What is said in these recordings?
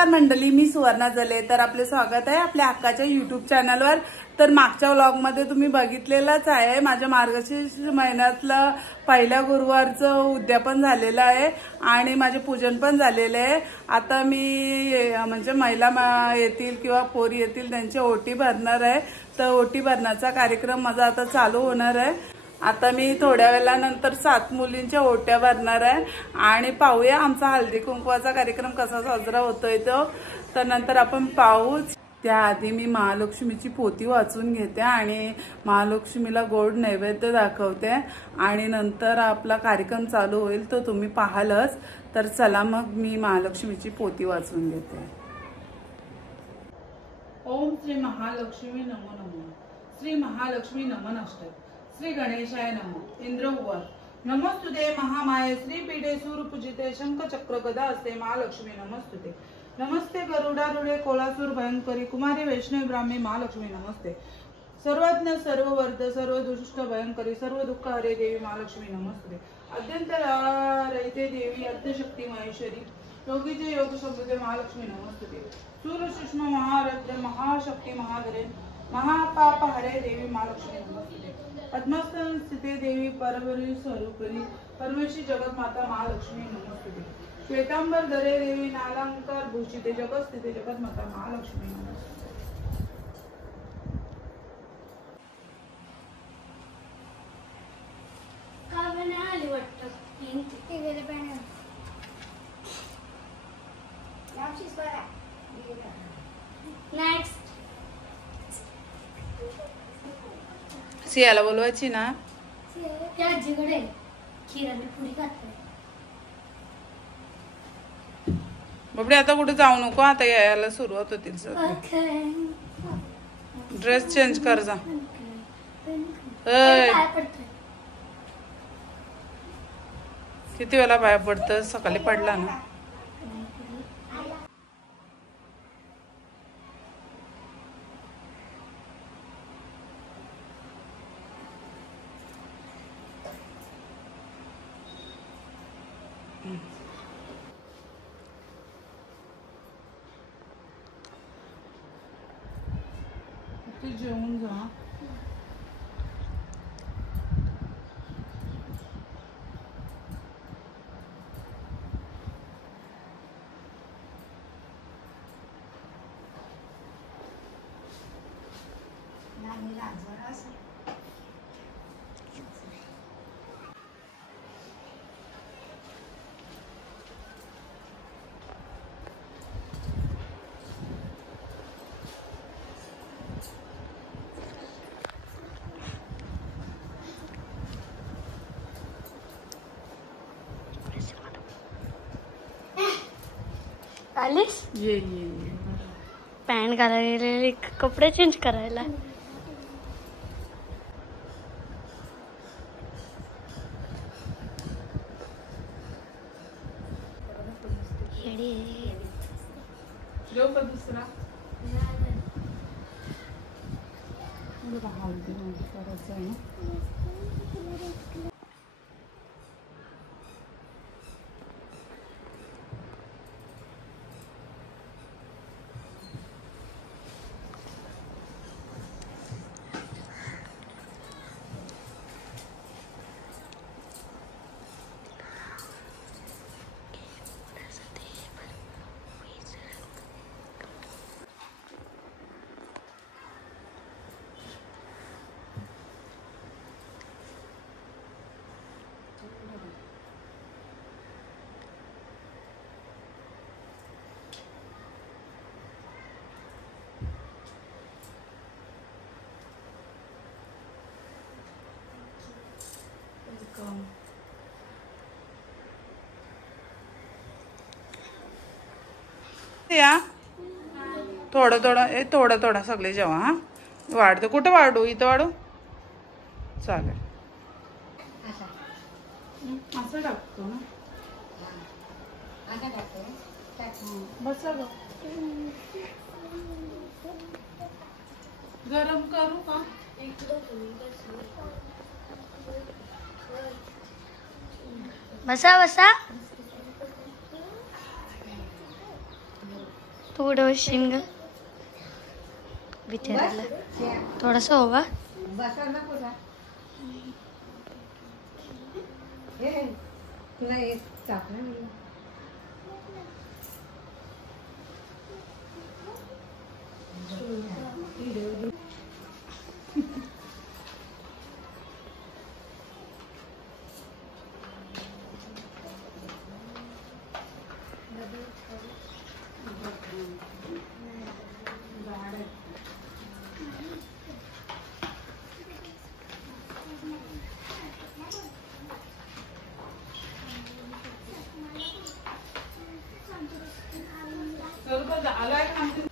नमस्कार मंडळी, मी सुवर्णा जले. तर आपले स्वागत आहे आपल्या हक्काच्या युट्यूब चॅनलवर. तर मागच्या व्लॉगमध्ये तुम्ही बघितलेलंच आहे, माझ्या मार्गशीर्ष महिन्यातलं पहिल्या गुरुवारचं उद्यापन झालेलं आहे आणि माझे पूजन पण झालेलं आहे. आता मी म्हणजे महिला येतील किंवा पोरी येतील त्यांची ओटी भरणार आहे. तर ओटी भरण्याचा कार्यक्रम माझा आता चालू होणार आहे. आता मी थोड्या वेळानंतर 7 मुलींच्या ओट्या भरणार आहे आणि पाहूया आमचा हळदी कुंकवाचा कार्यक्रम कसा साजरा होतोय तो. तर नंतर आपण पाहूच. त्याआधी मी महालक्ष्मीची पोथी वाचून घेते आणि महालक्ष्मीला गोड नैवेद्य दाखवते आणि नंतर आपला कार्यक्रम चालू होईल तो तुम्ही पाहालच. तर चला मग मी महालक्ष्मीची पोथी वाचून घेते. ओम श्री महालक्ष्मी नमो नमः. श्री महालक्ष्मी नमनष्टक. श्री गणेशाय नमो. इंद्र उवाच, नमस्तुते महामाये श्रीपीठे सूरपूजिते शंखचक्र गदा असते महालक्ष्मी नमस्तुते. नमस्ते गरुडारूढे कोलासूर भयंकरी कुमारी वैष्णवी ब्राह्मी महालक्ष्मी नमस्ते. सर्वज्ञ सर्ववर्ध सर्व दुष्ट भयंकरी सर्व दुःख हरे देवी महालक्ष्मी नमस्ते. अत्यंत रहिते देवी अद्यशक्ती महेश्वरी योगीचे योग शब्दते महालक्ष्मी नमस्ते. सूर सूक्ष्म महारद्र महाशक्ती महाधरे महापाप हरे देवी महालक्ष्मी नमस्ते. पद्मस्थान स्थिते देवी परवरी स्वरूपिणी परमेश्वरी जगत माता महालक्ष्मी नमस्ते. श्वेतांबर धरे देवी नालांकार भूषिते जगत स्थिते जगत माता महालक्ष्मी नमस्ते. नेक्स्ट सियाला बोलवायची ना. त्या आजीकडे खीर आणि पुरी खाते. बापडे आता कुठे जाऊ नको, आता यायला सुरुवात होतील सगळे. ड्रेस चेंज कर जा. किती वेळा पाया पडतं, सकाळी पडला ना. जेवून जा. आलीस ये पॅन्ट घालायला कपडे चेंज करायला. जेव का दुसरा करायचं आहे ना. या थोडं थोडं सगळे जेव्हा. हा वाढतो. कुठं वाढू? इथं वाढू चालेल. असं टाकतो ना. बस गरम करू का? बसा बसा. पुढं शिंग बिचारायला थोडासा हवा. आलाय थांबते.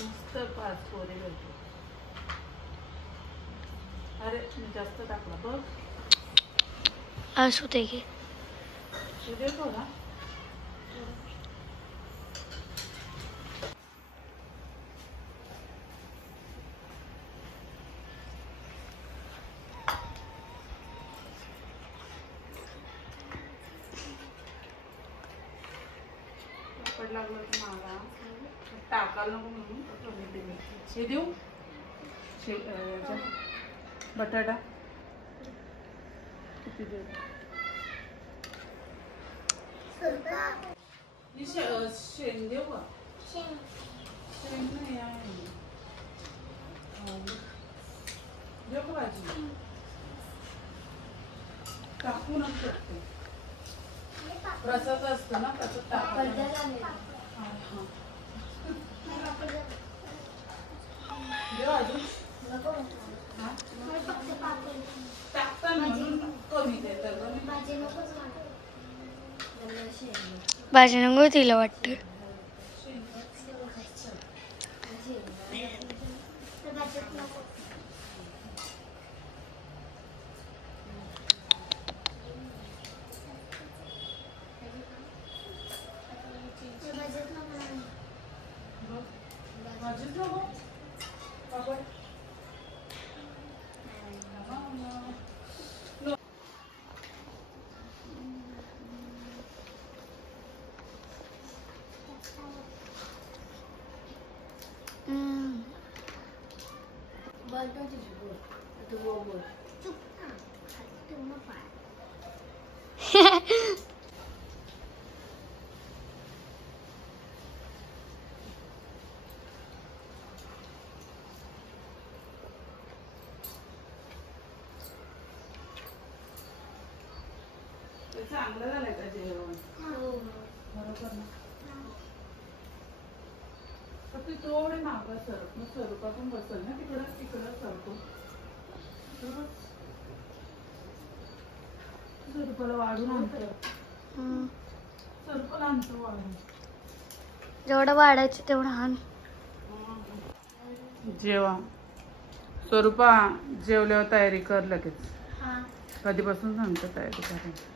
मस्त 5 पोरे भेटले. अरे मी जास्त टाकला बघ. असू दे की. उद्या थोडा पड लागलं तर मला टाकायला नको म्हणून हे देऊ. बटाटा किती देऊ. शेंग देऊ का. शेंग नाही आहे. देऊ का भाजी टाकूनच करते. रसाचं असतं ना त्याचं टाकायचं. देऊ अजून टाकता म्हणून कमी देतात. भाजी नको तिला वाटतं. भाजीच नको. चांगलं झालंय का जेवण. बरोबर ना. फक्त थोडे मागं सरक. मग स्वरूपा पण बसल ना तिकडं तिकडं सरतो. स्वरूपाला वाढून आणतो. स्वरूपाला आणतो वाढून. जेवढं वाढायचं तेवढं आण. जेवा स्वरूपा, जेवल्यावर तयारी कर लगेच. कधीपासून सांगतो तयारी करायला.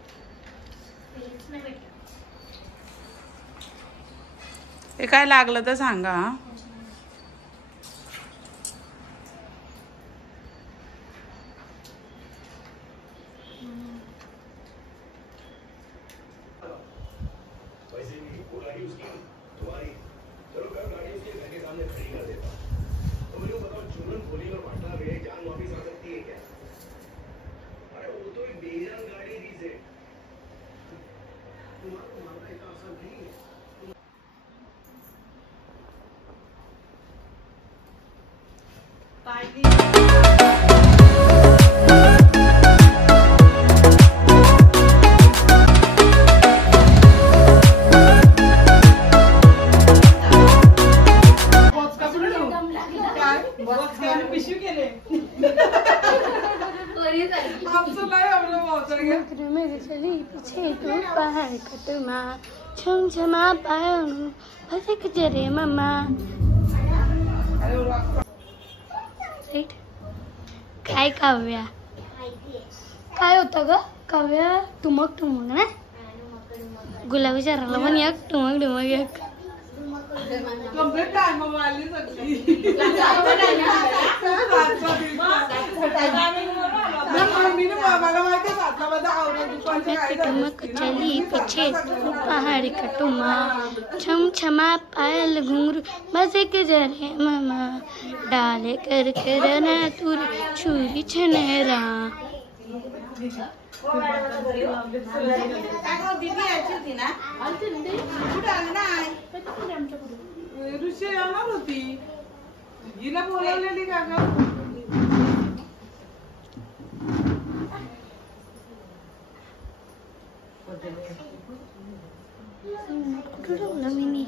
हे काय लागलं तर सांगा. हा? छमछमा पायोनु फसेक जरे मम्मा. काय काव्या, काय होतं ग काव्या? टुमक टुमक ना, गुलाबी चराला पण एक टुमक टुमक एक. चली पीछे पहाड़ कटुमा छमछमा पायल घुंघरू मजे के जरे मामा डाले कर करना तुर छुरी छनेरा. ऋषी येणार होती, हिला बोलावलेली का ग? मिनी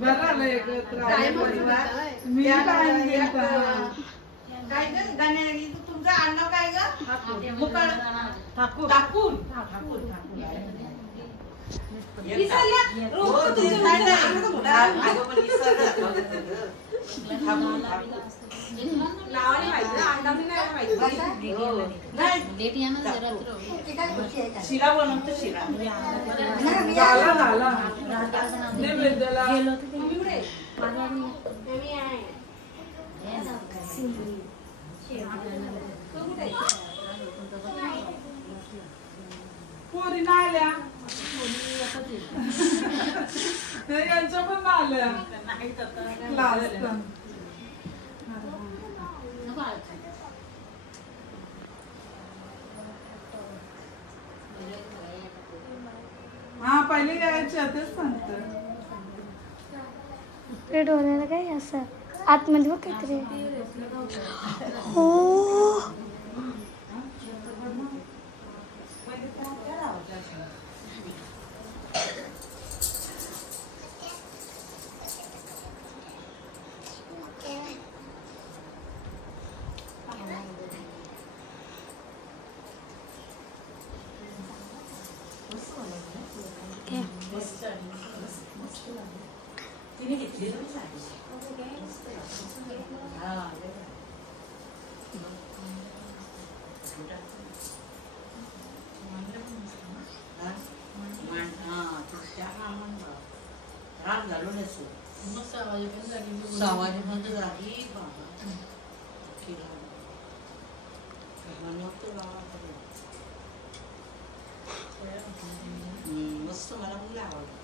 बरं एकत्र तुमचं आडनाव काय ग? ठाकूर. शिरा बनवतो शिरा. पोरी नाही आल्या, यांच्या पण आल्या. हा पहिले यायचे तेच सांगते. डोळ्याला काय असं आतमध्ये बघ काहीतरी. हो मस्त मला मुलं आवडतं.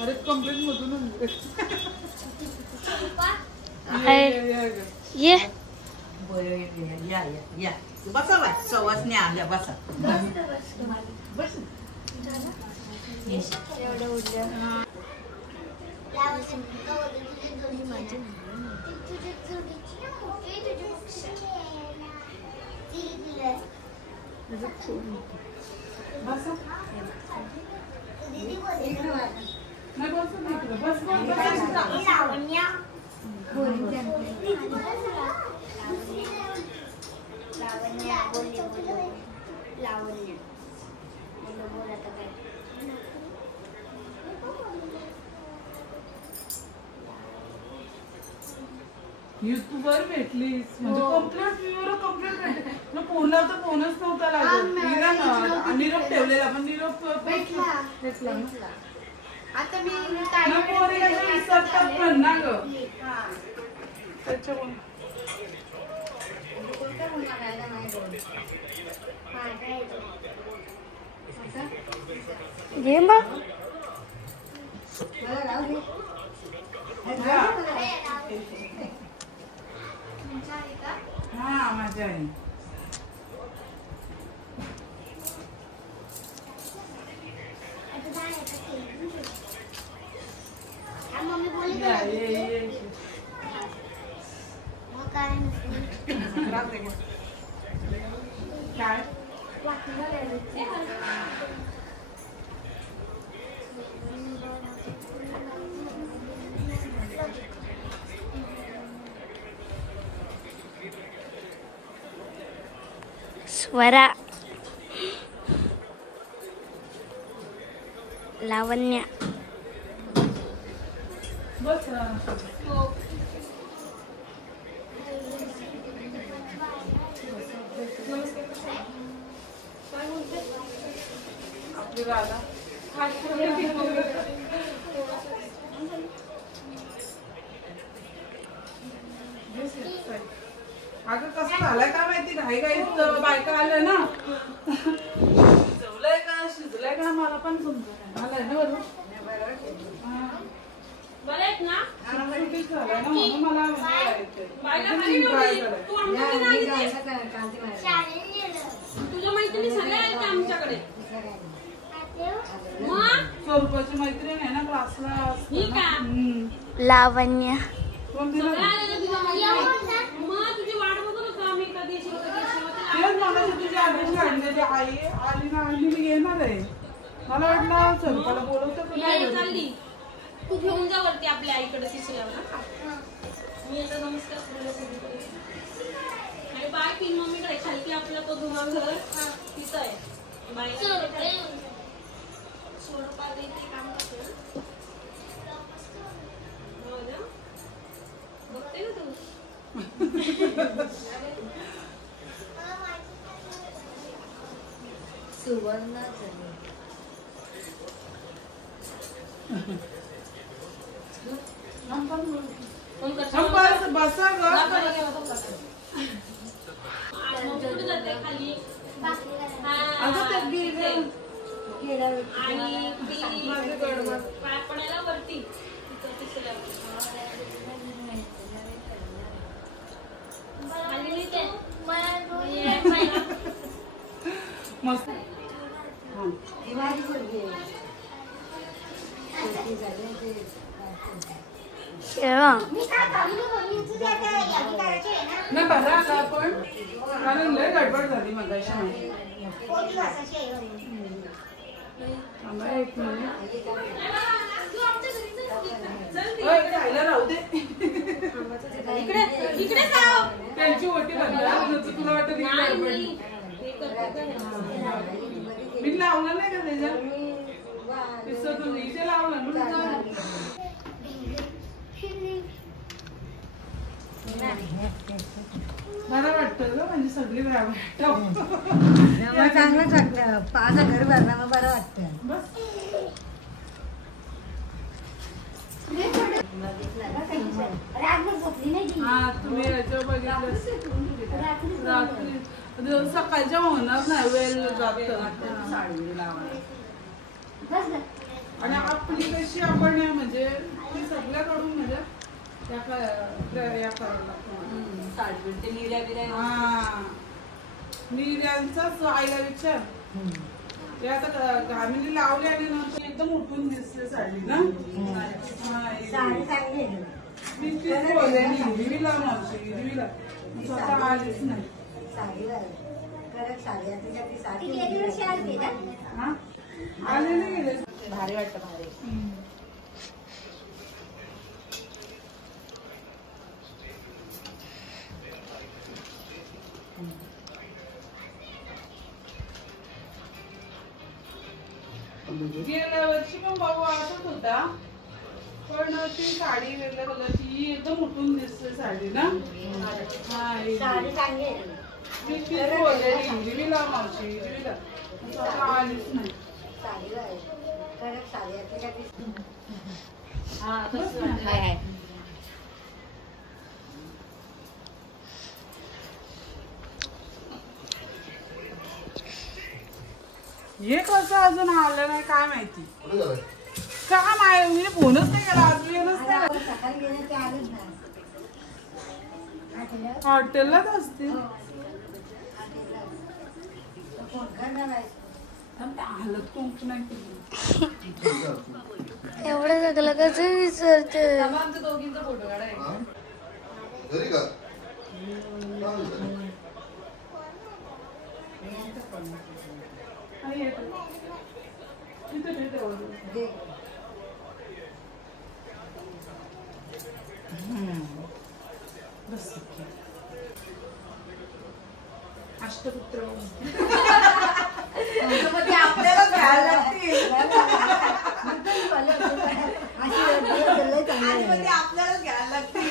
अरे कंप्लीट मधून ये बरं या या या बसा बाय सवासने आल्या बसा बस बसा नाही बस बस युट्यूबवर भेटलीस म्हणजे कम्प्लीट भेटली फोन लावता फोनच नव्हता लागत निरोप ठेवलेला पण निरोप भेटला आता मी ना पोरीला जे विसरतात पण ना ग त्याच्यामुळे घे मग हा माझ्या आहे काय स्वरा लावण्य बस आपली राधा अगं कसं झालंय का माहिती घाईघाईत बायका आल्या ना जवलंय का शिजलंय का मला पण समजत मला आहे ना बरोबर झालंय ना म्हणून मला तुझ्या मैत्रिणी सगळ्या आहेत आमच्याकडे स्वरूपाची मैत्रीण आहे ना क्लासला लावण्य तुझी वाट बघत होतो आम्ही कधी तुझी आदेश काढले आई आली ना आली मी येणार आहे मला वाटलं स्वरूपाला बोलवतो का नाही चालली तू घेऊन जा वरती आपल्या आईकडे तिसऱ्यावर मी येतो नमस्कार आणि बाय पिन मम्मीकडे खालती आपला तो धुवा घर तिथं आहे बाय सोडपार इथे काम करतो बघते ना तू सुवर्ण बसा ग खाली पाय पडायला वरती मस्त नाही बघा आता आपण कारण लय गडबड झाली मगाशी एक मिनिट खायला राहू दे इकडे जाओ त्यांची ओटी बदला तुला वाटत मी लावलं नाही का त्याच्यात इथे लावलं ना बरं वाटतं ग म्हणजे सगळी चांगलं वाटलं माझं घर भरणं मग बरं वाटतं बस हा तुम्ही याच्या बघितलं रात्री सकाळच्या होणार नाही वेळ जात साडी लावायला आणि आपली कशी आपण म्हणजे ती सगळ्याकडून म्हणजे या करायला लागतो. साडी ते निर्या बिर्या हा निर्यांचाच आईला विचार ते आता घामिली लावली आणि नंतर एकदम उठून दिसते साडी ना. मी तीच बोलले हिरवीला मावशी हिरवीला स्वतः आलीच नाही. हा आले नाही गेले. भारी वाटतं भारी. गेल्या वर्षी पण बाबू असत होता पण ती साडी वेगळ्या कलरची ही एकदम उठून दिसते साडी ना. हा मी तीच बोलले हिरवीला मावशी हिरवीला स्वतः आलीच नाही. हा तसं आहे. हे कसं अजून आलं नाही काय माहिती. का माय मी फोनच नाही केला अजून येणच नाही. हॉटेललाच असते. हालत कोणती नाही केली. एवढं सगळं कसं विसरते. आमच्या दोघींचा फोटो काढायचा. अष्टपुत्र आपल्याला घ्यायला लागतील. आपल्याला घ्यायला लागतील.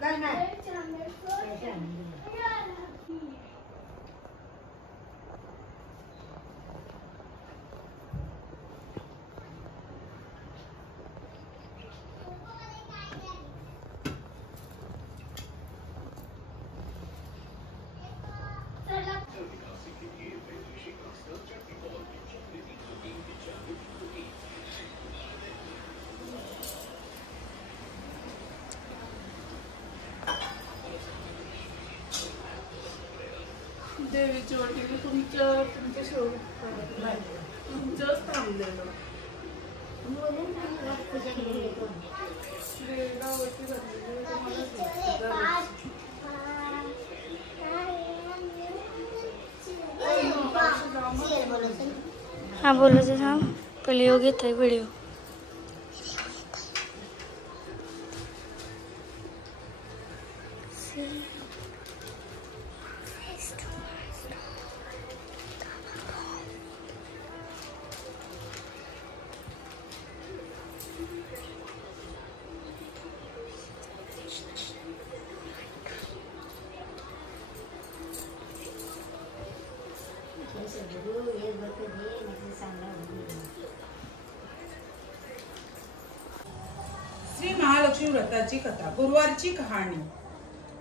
काय नाही देवीची वाटी तुमच्या शेवटी तुमचंच थांबलेलं. देवावरती हा बोलायचं थांब. व्हिडिओ घेतोय व्हिडिओ. श्री महालक्ष्मी व्रताची कथा. गुरुवारची कहाणी.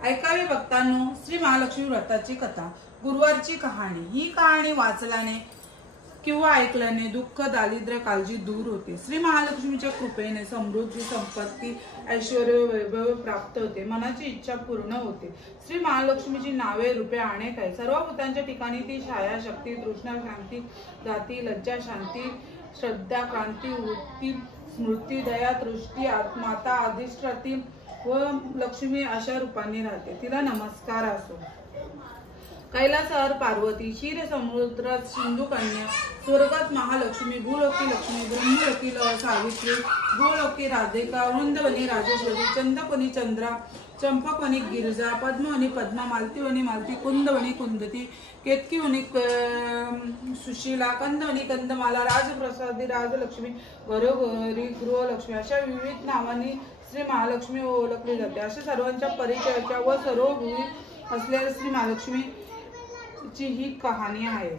ऐकावे भक्तांनो, श्री महालक्ष्मी व्रताची कथा. गुरुवारची कहाणी. ही कहाणी वाचल्याने किंवा ऐकल्याने दुःख, दारिद्र्य, काळजी दूर होते. श्री महालक्ष्मीच्या कृपेने समृद्धी, संपत्ती, ऐश्वर, वैभव प्राप्त होते. मनाची इच्छा पूर्ण होते. श्री महालक्ष्मीची नावे रूपे अनेक आहे. सर्व भूतांच्या ठिकाणी ती छाया, शक्ती, तृष्णा, क्रांती, जाती, लज्जा, शांती, श्रद्धा, क्रांती, वृत्ती, स्मृती, दया, दृष्टी, माता, अधिष्ठात्री व लक्ष्मी अशा रूपांनी राहते. तिला नमस्कार असो. कैलासावर पार्वती, क्षीर समुद्रात सिंधू कन्या, स्वर्गात महालक्ष्मी, भूलोकी लक्ष्मी, ब्रह्मलोकी सावित्री, गोलोकी राधिका, वृंदवनी राजेश्वरी, चंदकोनी चंद्रा, चंपकवनी गिरिजा, पद्मवनी पद्मा, मालतीवनी मालती, कुंदवनी कुंदती, केतकीवनी सुशीला, कंदवनी कंदमाला, राजप्रसादी राजलक्ष्मी, घरोघरी गृहलक्ष्मी अशा विविध नावांनी श्री महालक्ष्मी ओळखली जाते. अशा सर्वांच्या परिचयाच्या व सर्वभूमी असलेल्या श्री महालक्ष्मीची ही कहाणी आहे.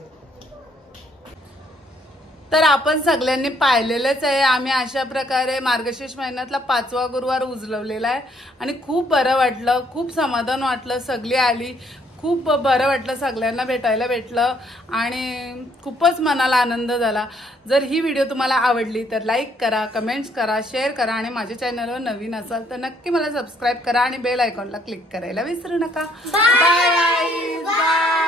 तर आपण सगळ्यांनी पाहिलेलंच आहे. आम्ही अशा प्रकारे मार्गशीर्ष महिन्यातला 5वा गुरुवार उजलवलेला आहे आणि खूप बरं वाटलं, खूप समाधान वाटलं. सगळी आली, खूप बरं वाटलं, सगळ्यांना भेटायला भेटलं आणि खूपच मनाला आनंद झाला. जर ही व्हिडिओ तुम्हाला आवडली तर लाईक करा, कमेंट्स करा, शेअर करा आणि माझ्या चॅनलवर नवीन असाल तर नक्की मला सबस्क्राईब करा आणि बेल आयकॉनला क्लिक करायला विसरू नका. Bye bye. बाय.